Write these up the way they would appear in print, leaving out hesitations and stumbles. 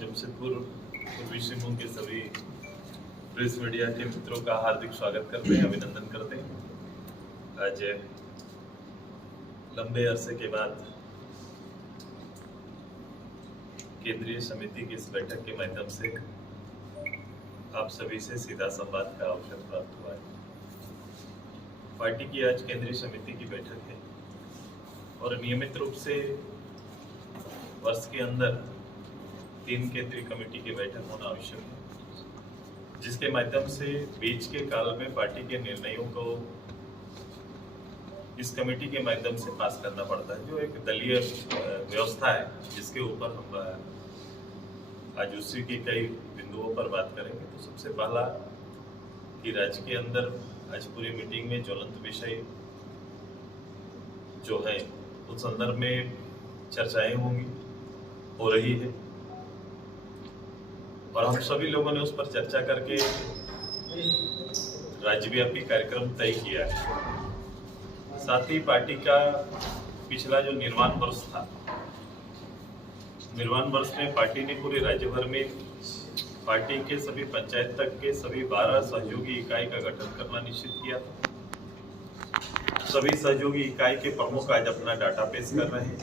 जमशेदपुर पूर्वी सिंहभूम के सभी प्रेस मीडिया के मित्रों का हार्दिक स्वागत करते हैं, अभिनंदन करते हैं। आज लंबे अरसे के बाद केंद्रीय समिति की इस बैठक के माध्यम से आप सभी से सीधा संवाद का अवसर प्राप्त हुआ है। पार्टी की आज केंद्रीय समिति की बैठक है और नियमित रूप से वर्ष के अंदर 3 केंद्रीय कमेटी की बैठक होना आवश्यक है, जिसके माध्यम से बीच के काल में पार्टी के निर्णयों को इस कमेटी के माध्यम से पास करना पड़ता है, जो एक दलीय व्यवस्था है, जिसके ऊपर हम आज उसी के कई बिंदुओं पर बात करेंगे। तो सबसे पहला कि राज्य के अंदर आज पूरी मीटिंग में ज्वलंत विषय जो है उस संदर्भ में चर्चाएं होंगी, हो रही है और हम सभी लोगों ने उस पर चर्चा करके राज्यव्यापी कार्यक्रम तय किया है। साथ ही पार्टी का पिछला जो निर्माण वर्ष था, निर्माण वर्ष में पार्टी ने पूरे राज्य भर में पार्टी के सभी पंचायत तक के सभी 12 सहयोगी इकाई का गठन करना निश्चित किया था। सभी सहयोगी इकाई के प्रमुख आज अपना डाटा पेश कर रहे हैं,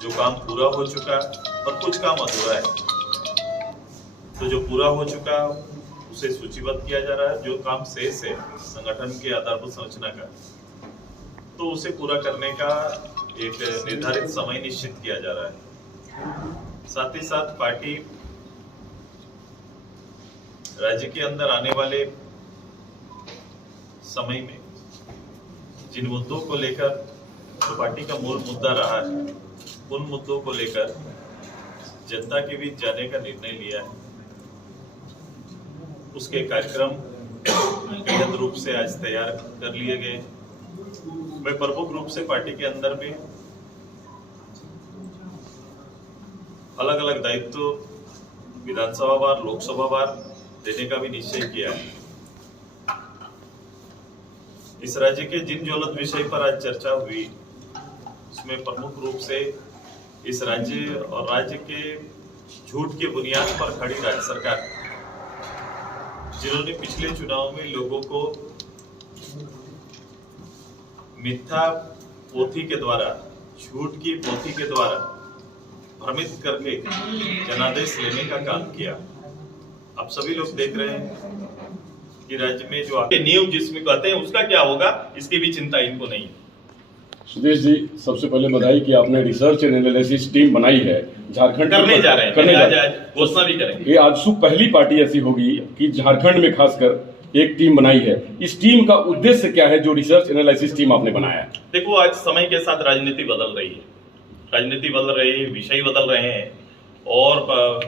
जो काम पूरा हो चुका और कुछ काम अधूरा है। तो जो पूरा हो चुका उसे सूचीबद्ध किया जा रहा है, जो काम शेष है संगठन के आधारभूत संरचना का, तो उसे पूरा करने का एक निर्धारित समय निश्चित किया जा रहा है। साथ ही साथ पार्टी राज्य के अंदर आने वाले समय में जिन मुद्दों को लेकर तो पार्टी का मूल मुद्दा रहा है, उन मुद्दों को लेकर जनता के बीच जाने का निर्णय लिया है। उसके कार्यक्रम बेहद रूप से आज तैयार कर लिए गए। मैं प्रमुख रूप से पार्टी के अंदर भी अलग अलग दायित्व विधानसभा वार, लोकसभा वार देने का भी निश्चय किया है। इस राज्य के जिन ज्वलंत विषय पर आज चर्चा हुई, उसमें प्रमुख रूप से इस राज्य और राज्य के झूठ के बुनियाद पर खड़ी राज्य सरकार, जिन्होंने पिछले चुनाव में लोगों को मिथ्या पोथी के द्वारा, झूठ की पोथी के द्वारा भ्रमित करके जनादेश लेने का काम किया। आप सभी लोग देख रहे हैं कि राज्य में जो आगे नींव जिसमें कहते हैं उसका क्या होगा, इसकी भी चिंता इनको नहीं है। सुदेश जी, सबसे पहले बधाई कि आपने रिसर्च एंड एनालिसिस टीम बनाई है। झारखंड करने जा रहे हैं, घोषणा भी करेंगे। ये आजसू पहली पार्टी ऐसी होगी कि झारखंड में खासकर एक टीम बनाई है। इस टीम का उद्देश्य क्या है, जो रिसर्च एनालिसिस टीम आपने बनाया है? देखो, आज समय के साथ राजनीति बदल रही है, राजनीति बदल रही है, विषय बदल रहे हैं और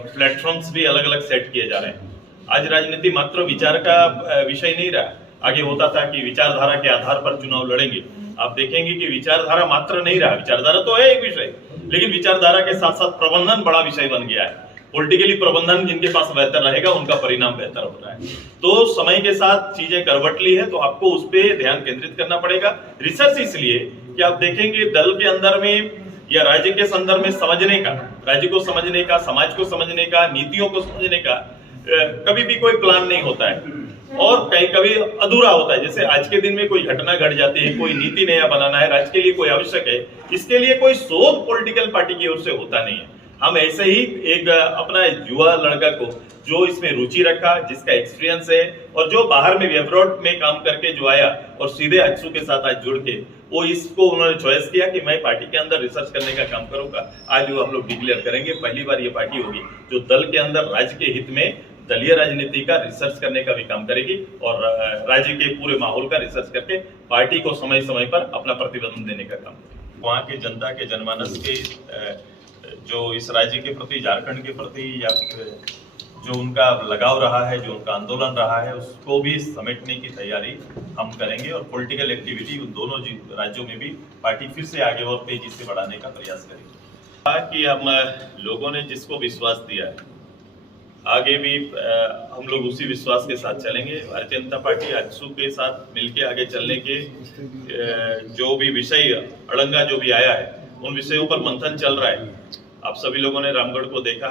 प्लेटफॉर्म्स भी अलग अलग सेट किए जा रहे हैं। आज राजनीति मात्र विचार का विषय नहीं रहा। आगे होता था कि विचारधारा के आधार पर चुनाव लड़ेंगे। आप देखेंगे कि विचारधारा मात्र नहीं रहा। विचारधारा तो है एक विषय, लेकिन विचारधारा के साथ साथ प्रबंधन बड़ा विषय बन गया है। पॉलिटिकली प्रबंधन जिनके पास बेहतर रहेगा, उनका परिणाम बेहतर हो रहा है। तो समय के साथ चीजें करवट ली है, तो आपको उस पर ध्यान केंद्रित करना पड़ेगा। रिसर्च इसलिए कि आप देखेंगे दल के अंदर में या राज्य के संदर्भ में समझने का, राज्य को समझने का, समाज को समझने का, नीतियों को समझने का कभी भी कोई प्लान नहीं होता है और कभी अधूरा होता है। जैसे आज के दिन में कोई घटना घट जाती है, कोई नीति नया बनाना है, राज्य के लिए कोई आवश्यक है, इसके लिए कोई शोध पॉलिटिकल पार्टी की ओर से होता नहीं है। हम ऐसे ही एक अपना युवा लड़का को जो इसमें रुचि रखा, जिसका एक्सपीरियंस है और जो बाहर में वेबरोड में काम करके जो आया और सीधे अक्षु के साथ आज जुड़ के वो इसको उन्होंने चॉइस किया कि मैं पार्टी के अंदर रिसर्च करने का काम करूंगा। आज वो हम लोग डिक्लेयर करेंगे, पहली बार ये पार्टी होगी जो दल के अंदर राज्य के हित में दलीय राजनीति का रिसर्च करने का भी काम करेगी और राज्य के पूरे माहौल का रिसर्च करके पार्टी को समय समय पर अपना प्रतिबंध देने का काम करेगी। वहाँ के जनता के जनमानस के जो इस राज्य के प्रति, झारखंड के प्रति या जो उनका लगाव रहा है, जो उनका आंदोलन रहा है, उसको भी समेटने की तैयारी हम करेंगे और पॉलिटिकल एक्टिविटी उन दोनों राज्यों में भी पार्टी फिर से आगे और तेजी से बढ़ाने का प्रयास करेगी। कि हम लोगों ने जिसको विश्वास दिया है, आगे भी हम लोग उसी विश्वास के साथ चलेंगे। भारतीय जनता पार्टी आजसू के साथ मिलके आगे चलने के जो भी विषय अड़ंगा जो भी आया है, उन विषयों पर मंथन चल रहा है। आप सभी लोगों ने रामगढ़ को देखा,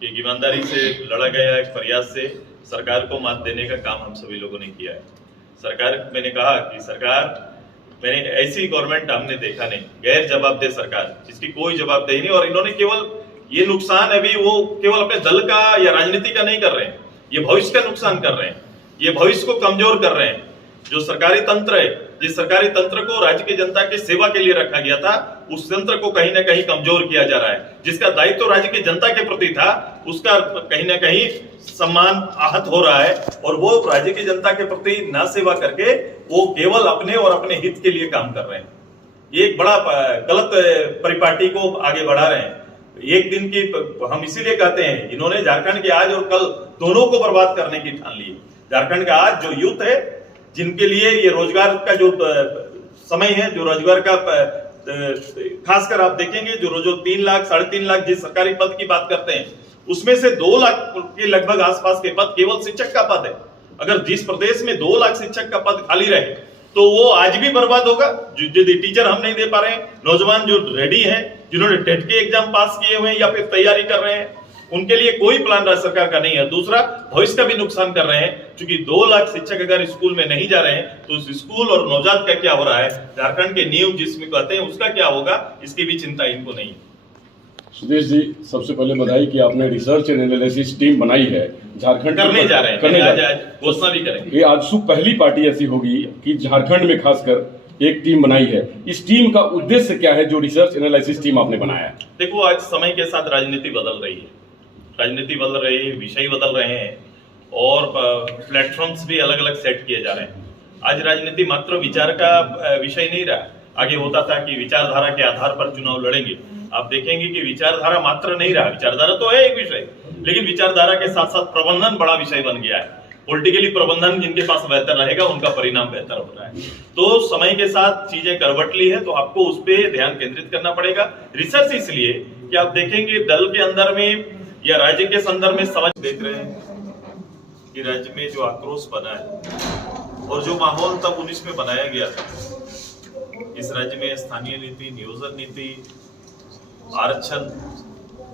कि ईमानदारी से लड़ा गया एक प्रयास से सरकार को मात देने का काम हम सभी लोगों ने किया है। सरकार, मैंने कहा कि सरकार, मैंने ऐसी गवर्नमेंट हमने देखा नहीं, गैर जवाबदेह सरकार जिसकी कोई जवाबदेही नहीं। और इन्होंने केवल ये नुकसान अभी वो केवल अपने दल का या राजनीति का नहीं कर रहे हैं, ये भविष्य का नुकसान कर रहे हैं, ये भविष्य को कमजोर कर रहे हैं। जो सरकारी तंत्र है, जिस सरकारी तंत्र को राज्य की जनता की सेवा के लिए रखा गया था, उस तंत्र को कहीं ना कहीं कमजोर किया जा रहा है। जिसका दायित्व तो राज्य की जनता के प्रति था, उसका कहीं ना कहीं सम्मान आहत हो रहा है और वो राज्य की जनता के प्रति ना सेवा करके वो केवल अपने और अपने हित के लिए काम कर रहे हैं। ये एक बड़ा गलत परिपाटी को आगे बढ़ा रहे हैं। एक दिन की, हम इसीलिए कहते हैं, इन्होंने झारखंड के आज और कल दोनों को बर्बाद करने की ठान ली। झारखंड का आज जो यूथ है, जिनके लिए ये रोजगार का जो समय है, जो रोजगार का खासकर आप देखेंगे जो 3 लाख 3.5 लाख जिस सरकारी पद की बात करते हैं, उसमें से 2 लाख के लगभग आसपास के पद केवल शिक्षक का पद है। अगर जिस प्रदेश में 2 लाख शिक्षक का पद खाली रहे तो वो आज भी बर्बाद होगा। यदि टीचर हम नहीं दे पा रहे हैं, नौजवान जो रेडी हैं, जिन्होंने टेट के एग्जाम पास किए हुए हैं या फिर तैयारी कर रहे हैं, उनके लिए कोई प्लान राज्य सरकार का नहीं है। दूसरा, भविष्य का भी नुकसान कर रहे हैं, क्योंकि 2 लाख शिक्षक अगर स्कूल में नहीं जा रहे हैं तो उस स्कूल और नवजात का क्या हो रहा है, झारखंड के नींव जिसमें कहते हैं उसका क्या होगा, इसकी भी चिंता इनको नहीं है। सुदेश जी, सबसे पहले बधाई कि आपने रिसर्च एंड एनालिसिस टीम बनाई है झारखंड करने जा रहे हैं, घोषणा भी करेंगे। ये आजसू पहली पार्टी ऐसी होगी कि झारखंड में खासकर एक टीम बनाई है। इस टीम का उद्देश्य क्या है जो रिसर्च एनालिसिस टीम आपने बनाया है? देखो, आज समय के साथ राजनीति बदल रही है, राजनीति बदल रही है, विषय बदल रहे हैं और प्लेटफॉर्म्स भी अलग अलग सेट किए जा रहे हैं। आज राजनीति मात्र विचार का विषय नहीं रहा। आगे होता था कि विचारधारा के आधार पर चुनाव लड़ेंगे। आप देखेंगे कि विचारधारा मात्र नहीं रहा। विचारधारा तो है एक विषय, लेकिन विचारधारा के साथ साथ प्रबंधन बड़ा विषय बन गया है। पॉलिटिकली प्रबंधन जिनके पास बेहतर रहेगा उनका परिणाम बेहतर हो रहा है। तो समय के साथ चीजें करवट ली है, तो आपको उस पर ध्यान केंद्रित करना पड़ेगा। रिसर्च इसलिए कि आप देखेंगे दल के अंदर में या राज्य के संदर्भ में समझ देख रहे हैं कि राज्य में जो आक्रोश बना है और जो माहौल तब 19 में बनाया गया था, इस राज्य में स्थानीय नीति, नियोजन नीति, आरक्षण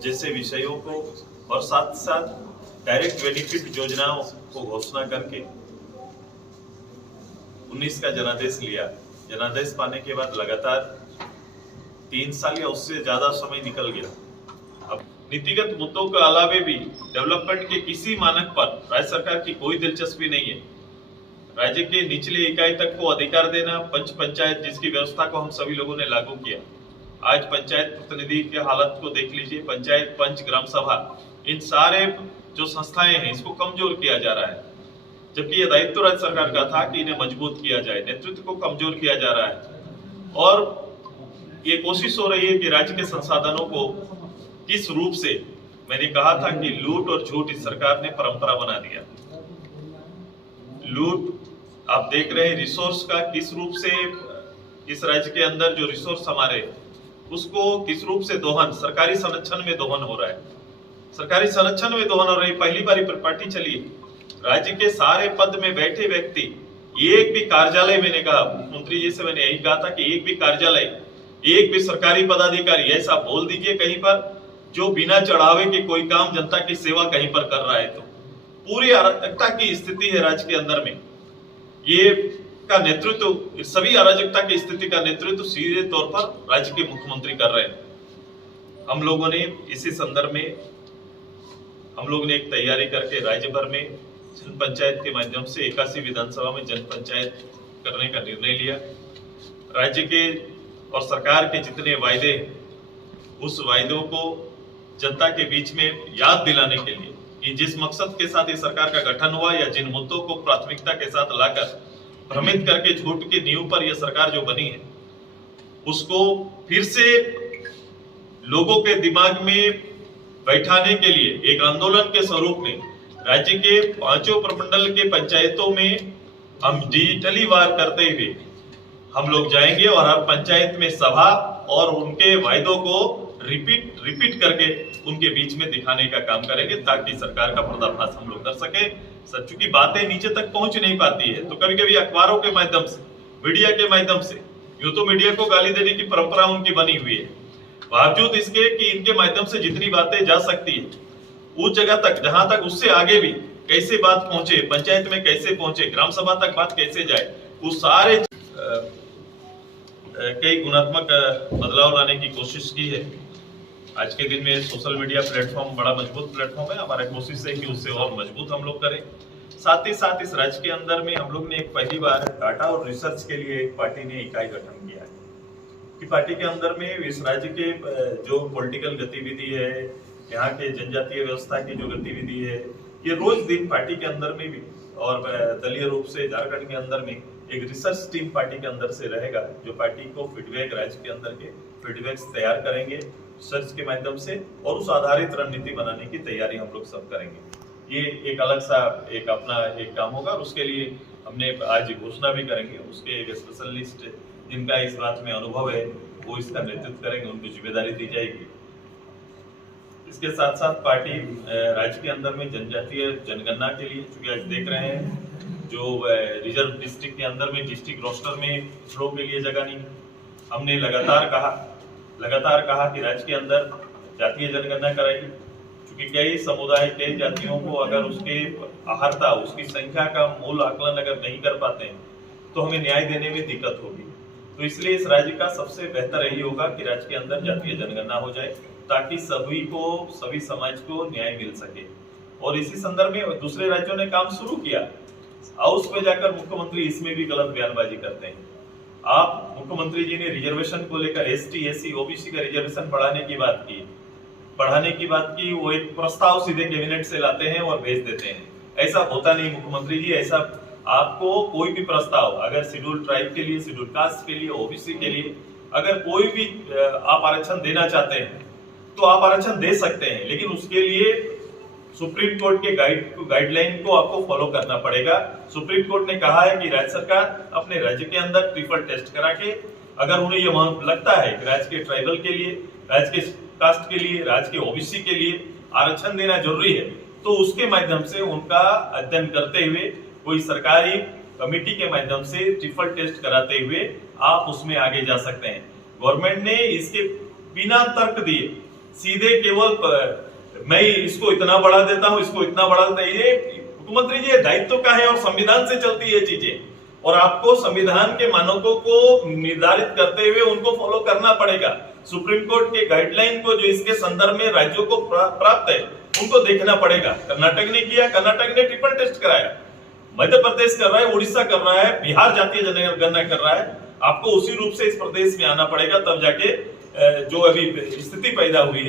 जैसे विषयों को और साथ साथ डायरेक्ट बेनिफिट योजनाओं को घोषणा करके 19 का जनादेश लिया। जनादेश पाने के बाद लगातार 3 साल या उससे ज्यादा समय निकल गया। अब नीतिगत मुद्दों के अलावे भी डेवलपमेंट के किसी मानक पर राज्य सरकार की कोई दिलचस्पी नहीं है। राज्य के निचले इकाई तक को अधिकार देना, पंच पंचायत जिसकी व्यवस्था को हम सभी लोगों ने लागू किया। आज पंचायत प्रतिनिधि के हालत को देख लीजिए, पंचायत, पंच, ग्राम सभा, इन सारे जो संस्थाएं हैं इसको कमजोर किया जा रहा है। जबकि यह दायित्व राज्य सरकार का था कि इन्हें मजबूत किया जाए, नेतृत्व को कमजोर किया जा रहा है। और ये कोशिश हो रही है कि राज्य के संसाधनों को किस रूप से, मैंने कहा था कि लूट और झूठ इस सरकार ने परंपरा बना दिया। लूट आप देख रहे हैं, रिसोर्स का किस रूप से इस राज्य के अंदर जो रिसोर्स हमारे, उसको किस रूप से दोहन, सरकारी संरक्षण में दोहन हो रहा है। सरकारी संरक्षण में दोहन हो रही। पहली बार पार्टी चली, राज्य के सारे पद में बैठे व्यक्ति, एक भी कार्यालय, मैंने कहा मुख्यमंत्री जी से मैंने यही कहा था कि एक भी कार्यालय, एक भी सरकारी पदाधिकारी ऐसा बोल दीजिए कहीं पर जो बिना चढ़ावे के कोई काम जनता की सेवा कहीं पर कर रहा है, तो पूरी अराजकता की स्थिति है राज्य के अंदर में। ये का नेतृत्व, सभी अराजकता की स्थिति का नेतृत्व सीधे तौर पर राज्य के मुख्यमंत्री कर रहे हैं। हम लोगों ने इसी संदर्भ में हम लोग ने एक तैयारी करके राज्य भर में जन पंचायत के माध्यम से 81 विधानसभा में जन पंचायत करने का निर्णय लिया। राज्य के और सरकार के जितने वायदे, उस वायदों को जनता के बीच में याद दिलाने के लिए कि जिस मकसद के साथ ये सरकार का गठन हुआ या जिन मुद्दों को प्राथमिकता के साथ लाकर भ्रमित करके झूठ की नींव पर यह सरकार जो बनी है, उसको फिर से लोगों के दिमाग में बैठाने के लिए एक आंदोलन के स्वरूप में राज्य के 5 प्रमंडल के पंचायतों में हम डिजिटली वार करते हुए हम लोग जाएंगे और हर पंचायत में सभा और उनके वायदों को रिपीट करके उनके बीच में दिखाने का काम करेंगे, ताकि सरकार का पर्दाफाश हम लोग कर सके। सच्चू की बातें नीचे तक पहुंच नहीं पाती है, तो कभी कभी अखबारों के माध्यम से, मीडिया के माध्यम से, यूं तो मीडिया को गाली देने की परंपरा उनकी बनी हुई है, बावजूद इसके कि इनके माध्यम से जितनी बातें जा सकती है उस जगह तक जहां तक उससे आगे भी कैसे बात पहुंचे, पंचायत में कैसे पहुंचे, ग्राम सभा तक बात कैसे जाए, वो सारे कई गुणात्मक बदलाव लाने की कोशिश की है। आज के दिन में सोशल मीडिया प्लेटफॉर्म बड़ा मजबूत प्लेटफॉर्म है, हमारा कोशिश है कि उससे और मजबूत हम लोग करें। साथ ही साथ इस राज्य के अंदर में हम लोग ने एक पहली बार डाटा और रिसर्च के लिए एक पार्टी ने इकाई गठन किया है कि पार्टी के अंदर में इस राज्य के जो पॉलिटिकल गतिविधि है, यहाँ के जनजातीय व्यवस्था की जो गतिविधि है, ये रोज दिन पार्टी के अंदर में भी और दलीय रूप से झारखंड के अंदर में एक रिसर्च टीम पार्टी के अंदर से रहेगा, जो पार्टी को फीडबैक राज्य के अंदर के फीडबैक्स तैयार करेंगे रिसर्च के माध्यम से, और उस आधारित रणनीति बनाने की तैयारी हम लोग सब करेंगे। ये एक अलग सा एक अपना एक काम होगा, और उसके लिए हमने आज घोषणा भी करेंगे। उसके एक स्पेशलिस्ट जिनका इस बात में अनुभव है वो इसका नेतृत्व करेंगे, उनको जिम्मेदारी दी जाएगी। इसके साथ साथ पार्टी राज्य के अंदर में जनजातीय जनगणना के लिए, चूंकि आज देख रहे हैं जो रिजर्व डिस्ट्रिक्ट के अंदर में डिस्ट्रिक्ट रोस्टर में पिछड़ों के लिए जगह नहीं, हमने लगातार कहा कि राज्य के अंदर जातीय जनगणना कराएगी, क्योंकि कई समुदाय कई जातियों को अगर उसके आहर्ता उसकी संख्या का मूल आकलन अगर नहीं कर पाते हैं तो हमें न्याय देने में दिक्कत होगी। तो इसलिए इस राज्य का सबसे बेहतर यही होगा कि राज्य के अंदर जातीय जनगणना हो जाए, ताकि सभी समाज को न्याय मिल सके। और इसी संदर्भ में दूसरे राज्यों ने काम शुरू किया। हाउस पे जाकर मुख्यमंत्री इसमें भी गलत बयानबाजी करते हैं। आप मुख्यमंत्री जी ने रिजर्वेशन को लेकर एसटी, एससी, ओबीसी का रिजर्वेशन बढ़ाने की बात की, वो एक प्रस्ताव सीधे कैबिनेट से लाते हैं और भेज देते हैं। ऐसा होता नहीं मुख्यमंत्री जी, ऐसा आपको कोई भी प्रस्ताव अगर शेड्यूल ट्राइब के लिए, शेड्यूल कास्ट के लिए, ओबीसी के लिए अगर कोई भी आप आरक्षण देना चाहते हैं तो आप आरक्षण दे सकते हैं, लेकिन उसके लिए सुप्रीम कोर्ट के गाइडलाइन को आपको फॉलो करना पड़ेगा। सुप्रीम कोर्ट ने कहा है कि राज्य सरकार अपने राज्य के अंदर ट्रिपल टेस्ट करा के, अगर उन्हें यह लगता है कि राज्य के ट्राइबल के लिए, राज्य के कास्ट के लिए, राज्य के ओबीसी के लिए आरक्षण देना जरूरी है, तो उसके माध्यम से उनका अध्ययन करते हुए कोई सरकारी कमेटी के माध्यम से ट्रिपल टेस्ट कराते हुए आप उसमें आगे जा सकते हैं। गवर्नमेंट ने इसके बिना तर्क दिए सीधे केवल मैं इसको इतना बढ़ा देता हूं, इसको इतना बढ़ा देता हूं, ये मुख्यमंत्री जी दायित्व का है और संविधान से चलती है चीजें, और आपको संविधान के मानकों को निर्धारित करते हुए उनको फॉलो करना पड़ेगा। सुप्रीम कोर्ट के गाइडलाइन को जो इसके संदर्भ में राज्यों को प्राप्त है उनको देखना पड़ेगा। कर्नाटक ने किया, कर्नाटक ने ट्रिपल टेस्ट कराया, मध्य प्रदेश कर रहा है, उड़ीसा कर रहा है, बिहार जातीय जनगणना कर रहा है। आपको उसी रूप से इस प्रदेश में आना पड़ेगा, तब जाके जो अभी स्थिति पैदा हुई है